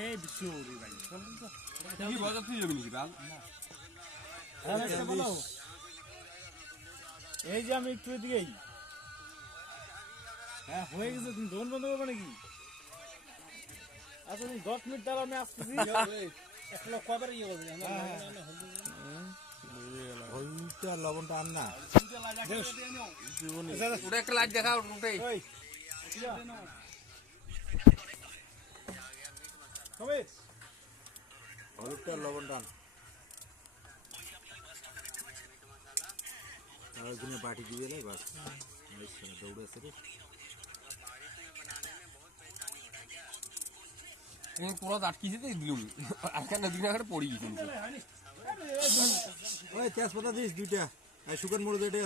এই বিশ্বরি ভাই কি বাজার তুই যাবি নাকি কাল হ্যাঁ বলো এই যে আমি একটু এদিকেই হ্যাঁ হয়ে গেছে তুমি দোন বন্ধ করবে নাকি আচ্ছা তুমি 10 মিনিট দাঁড়াও আমি আসতেছি এক লোক কবার ইয়ে করবে হলুদটা লবণটা আন না ওটা একটা লাইট দেখা ওটাই হলুদটা লবণটা আন আর ওখানে বাটি দিয়ে লাই বাস দৌড়ে আছে রে তোরা আটকিছে তো দিলুম আজকাল নদী না পড়ি গেছে ওই তেজপাতা দিস দুইটা আর শুকান মুড়ো যেটা